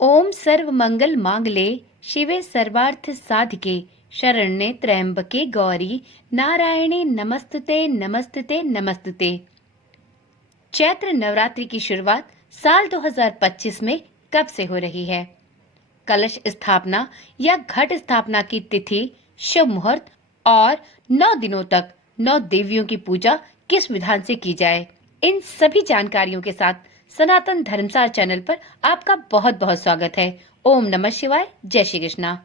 ओम सर्व मंगल मांगले शिवे सर्वार्थ साधिके शरण्ये त्र्यंबके गौरी नारायणे नमस्तुते नमस्तुते नमस्तुते। चैत्र नवरात्रि की शुरुआत साल 2025 में कब से हो रही है? कलश स्थापना या घट स्थापना की तिथि, शुभ मुहूर्त और 9 दिनों तक 9 देवियों की पूजा किस विधान से की जाए, इन सभी जानकारियों के साथ सनातन धर्मसार चैनल पर आपका बहुत बहुत स्वागत है। ओम नमः शिवाय, जय श्री कृष्णा।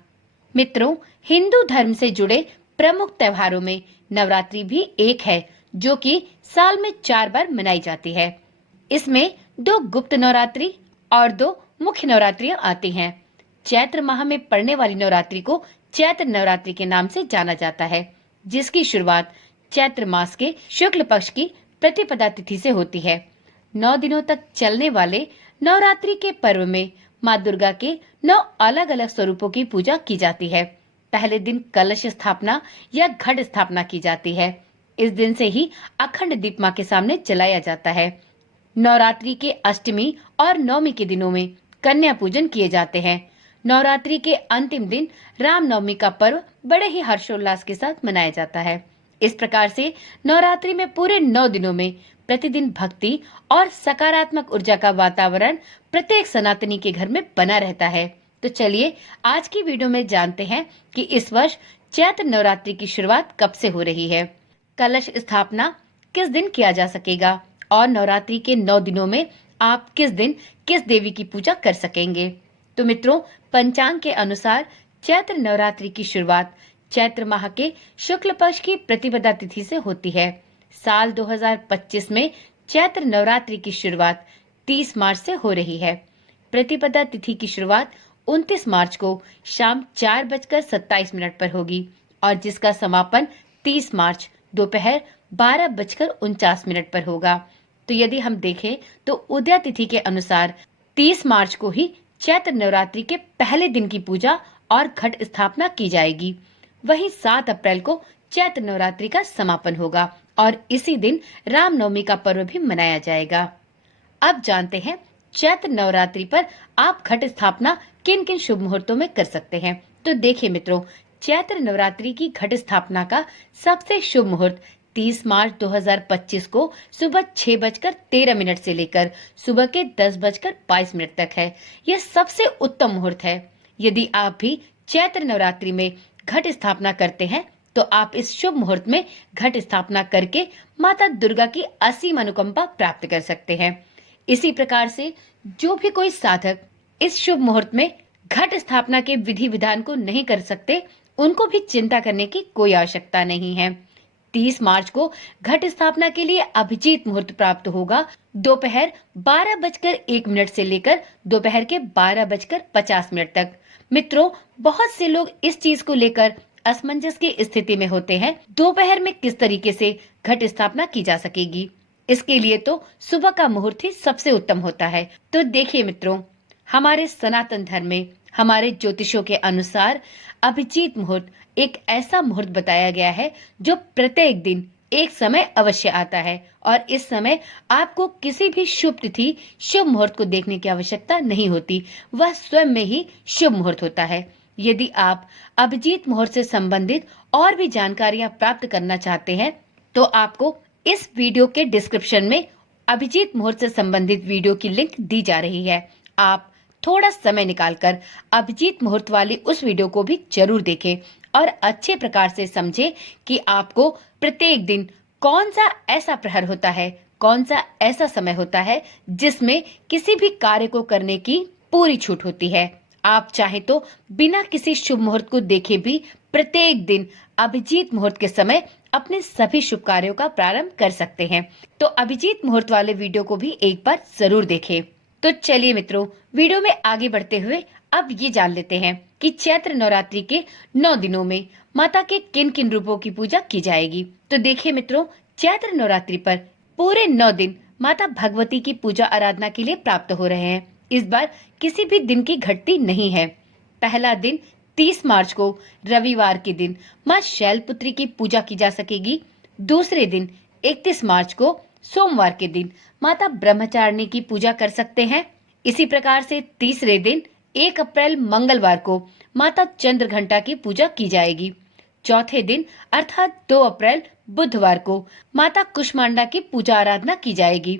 मित्रों, हिंदू धर्म से जुड़े प्रमुख त्योहारों में नवरात्रि भी एक है, जो कि साल में 4 बार मनाई जाती है। इसमें 2 गुप्त नवरात्रि और 2 मुख्य नवरात्रियां आती हैं। चैत्र माह में पड़ने वाली नवरात्रि को चैत्र नवरात्रि के नाम से जाना जाता है, जिसकी शुरुआत चैत्र मास के शुक्ल पक्ष की प्रतिपदा तिथि से होती है। 9 दिनों तक चलने वाले नवरात्रि के पर्व में माँ दुर्गा के 9 अलग अलग स्वरूपों की पूजा की जाती है। पहले दिन कलश स्थापना या घट स्थापना की जाती है। इस दिन से ही अखंड दीप माँ के सामने जलाया जाता है। नवरात्रि के अष्टमी और नवमी के दिनों में कन्या पूजन किए जाते हैं। नवरात्रि के अंतिम दिन रामनवमी का पर्व बड़े ही हर्षोल्लास के साथ मनाया जाता है। इस प्रकार से नवरात्रि में पूरे 9 दिनों में प्रतिदिन भक्ति और सकारात्मक ऊर्जा का वातावरण प्रत्येक सनातनी के घर में बना रहता है। तो चलिए आज की वीडियो में जानते हैं कि इस वर्ष चैत्र नवरात्रि की शुरुआत कब से हो रही है, कलश स्थापना किस दिन किया जा सकेगा और नवरात्रि के 9 दिनों में आप किस दिन किस देवी की पूजा कर सकेंगे। तो मित्रों, पंचांग के अनुसार चैत्र नवरात्रि की शुरुआत चैत्र माह के शुक्ल पक्ष की प्रतिपदा तिथि से होती है। साल 2025 में चैत्र नवरात्रि की शुरुआत 30 मार्च से हो रही है। प्रतिपदा तिथि की शुरुआत 29 मार्च को शाम 4:27 पर होगी और जिसका समापन 30 मार्च दोपहर 12:49 पर होगा। तो यदि हम देखें तो उदया तिथि के अनुसार 30 मार्च को ही चैत्र नवरात्रि के पहले दिन की पूजा और घट स्थापना की जाएगी। वहीं 7 अप्रैल को चैत्र नवरात्रि का समापन होगा और इसी दिन रामनवमी का पर्व भी मनाया जाएगा। अब जानते हैं चैत्र नवरात्रि पर आप घट स्थापना किन किन शुभ मुहूर्तों में कर सकते हैं। तो देखिए मित्रों, चैत्र नवरात्रि की घट स्थापना का सबसे शुभ मुहूर्त 30 मार्च 2025 को सुबह 6:13 से लेकर सुबह के 10:22 तक है। यह सबसे उत्तम मुहूर्त है। यदि आप भी चैत्र नवरात्रि में घट स्थापना करते हैं तो आप इस शुभ मुहूर्त में घट स्थापना करके माता दुर्गा की असीम अनुकंपा प्राप्त कर सकते हैं। इसी प्रकार से जो भी कोई साधक इस शुभ मुहूर्त में घट स्थापना के विधि विधान को नहीं कर सकते, उनको भी चिंता करने की कोई आवश्यकता नहीं है। 30 मार्च को घट स्थापना के लिए अभिजीत मुहूर्त प्राप्त होगा दोपहर 12:01 से लेकर दोपहर के 12:50 तक। मित्रों, बहुत से लोग इस चीज को लेकर असमंजस की स्थिति में होते हैं, दोपहर में किस तरीके से घट स्थापना की जा सकेगी। इसके लिए तो सुबह का मुहूर्त ही सबसे उत्तम होता है। तो देखिए मित्रों, हमारे सनातन धर्म में हमारे ज्योतिषों के अनुसार अभिजीत मुहूर्त एक ऐसा मुहूर्त बताया गया है जो प्रत्येक दिन एक समय अवश्य आता है और इस समय आपको किसी भी शुभ तिथि शुभ मुहूर्त को देखने की आवश्यकता नहीं होती, वह स्वयं में ही शुभ मुहूर्त होता है। यदि आप अभिजीत मुहूर्त से संबंधित और भी जानकारियां प्राप्त करना चाहते हैं तो आपको इस वीडियो के डिस्क्रिप्शन में अभिजीत मुहूर्त से संबंधित वीडियो की लिंक दी जा रही है। आप थोड़ा समय निकालकर अभिजीत मुहूर्त वाली उस वीडियो को भी जरूर देखें और अच्छे प्रकार से समझें कि आपको प्रत्येक दिन कौन सा ऐसा प्रहर होता है, कौन सा ऐसा समय होता है जिसमें किसी भी कार्य को करने की पूरी छूट होती है। आप चाहे तो बिना किसी शुभ मुहूर्त को देखे भी प्रत्येक दिन अभिजीत मुहूर्त के समय अपने सभी शुभ कार्यों का प्रारंभ कर सकते हैं। तो अभिजीत मुहूर्त वाले वीडियो को भी एक बार जरूर देखें। तो चलिए मित्रों, वीडियो में आगे बढ़ते हुए अब ये जान लेते हैं कि चैत्र नवरात्रि के 9 दिनों में माता के किन किन रूपों की पूजा की जाएगी। तो देखिए मित्रों, चैत्र नवरात्रि पर पूरे 9 दिन माता भगवती की पूजा आराधना के लिए प्राप्त हो रहे हैं। इस बार किसी भी दिन की घटती नहीं है। पहला दिन 30 मार्च को रविवार के दिन माँ शैलपुत्री की पूजा की जा सकेगी। दूसरे दिन 31 मार्च को सोमवार के दिन माता ब्रह्मचारिणी की पूजा कर सकते हैं। इसी प्रकार से तीसरे दिन 1 अप्रैल मंगलवार को माता चंद्रघंटा की पूजा की जाएगी। चौथे दिन अर्थात 2 अप्रैल बुधवार को माता कुष्मांडा की पूजा आराधना की जाएगी।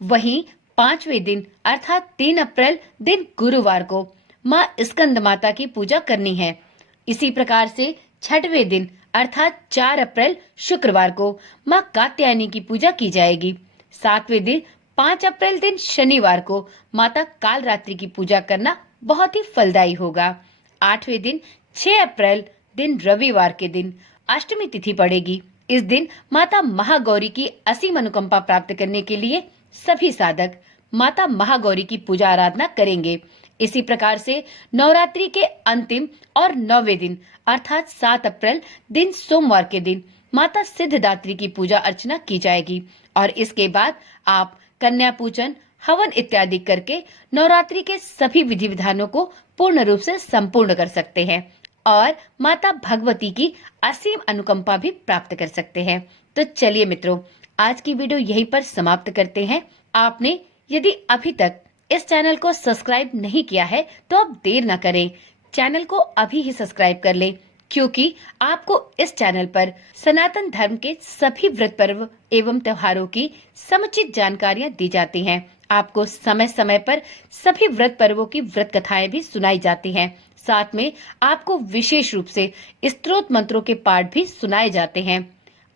वहीं 5वें दिन अर्थात 3 अप्रैल दिन गुरुवार को मां स्कंद माता की पूजा करनी है। इसी प्रकार से 6वें दिन अर्थात 4 अप्रैल शुक्रवार को मां कात्यायनी की पूजा की जाएगी। 7वें दिन 5 अप्रैल दिन शनिवार को माता कालरात्रि की पूजा करना बहुत ही फलदायी होगा। 8वें दिन 6 अप्रैल दिन रविवार के दिन अष्टमी तिथि पड़ेगी। इस दिन माता महागौरी की असीम अनुकंपा प्राप्त करने के लिए सभी साधक माता महागौरी की पूजा आराधना करेंगे। इसी प्रकार से नवरात्रि के अंतिम और 9वें दिन अर्थात 7 अप्रैल दिन सोमवार के दिन माता सिद्धदात्री की पूजा अर्चना की जाएगी और इसके बाद आप कन्या पूजन, हवन इत्यादि करके नवरात्रि के सभी विधि विधानों को पूर्ण रूप से संपूर्ण कर सकते हैं और माता भगवती की असीम अनुकंपा भी प्राप्त कर सकते हैं। तो चलिए मित्रों, आज की वीडियो यहीं पर समाप्त करते हैं। आपने यदि अभी तक इस चैनल को सब्सक्राइब नहीं किया है तो आप देर न करें, चैनल को अभी ही सब्सक्राइब कर लें, क्योंकि आपको इस चैनल पर सनातन धर्म के सभी व्रत पर्व एवं त्योहारों की समुचित जानकारियां दी जाती हैं। आपको समय समय पर सभी व्रत पर्वों की व्रत कथाएं भी सुनाई जाती हैं। साथ में आपको विशेष रूप से स्तोत्र मंत्रों के पाठ भी सुनाए जाते हैं।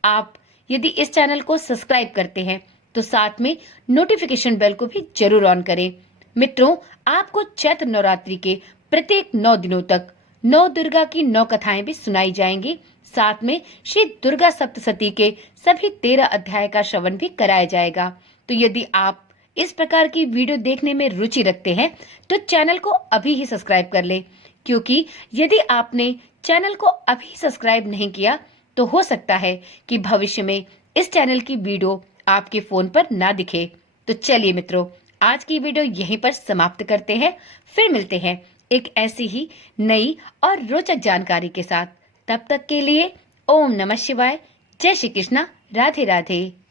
आप यदि इस चैनल को सब्सक्राइब करते हैं तो साथ में नोटिफिकेशन बेल को भी जरूर ऑन करें। मित्रों, आपको चैत्र नवरात्रि के प्रत्येक 9 दिनों तक 9 दुर्गा की 9 कथाएं भी सुनाई जाएंगी। साथ में श्री दुर्गा सप्तशती के सभी 13 अध्याय का श्रवण भी कराया जाएगा। तो यदि आप इस प्रकार की वीडियो देखने में रुचि रखते हैं तो चैनल को अभी ही सब्सक्राइब कर लें, क्योंकि यदि आपने चैनल को अभी सब्सक्राइब नहीं किया तो हो सकता है कि भविष्य में इस चैनल की वीडियो आपके फोन पर ना दिखे। तो चलिए मित्रों, आज की वीडियो यहीं पर समाप्त करते हैं। फिर मिलते हैं एक ऐसी ही नई और रोचक जानकारी के साथ। तब तक के लिए ओम नमः शिवाय, जय श्री कृष्णा, राधे राधे।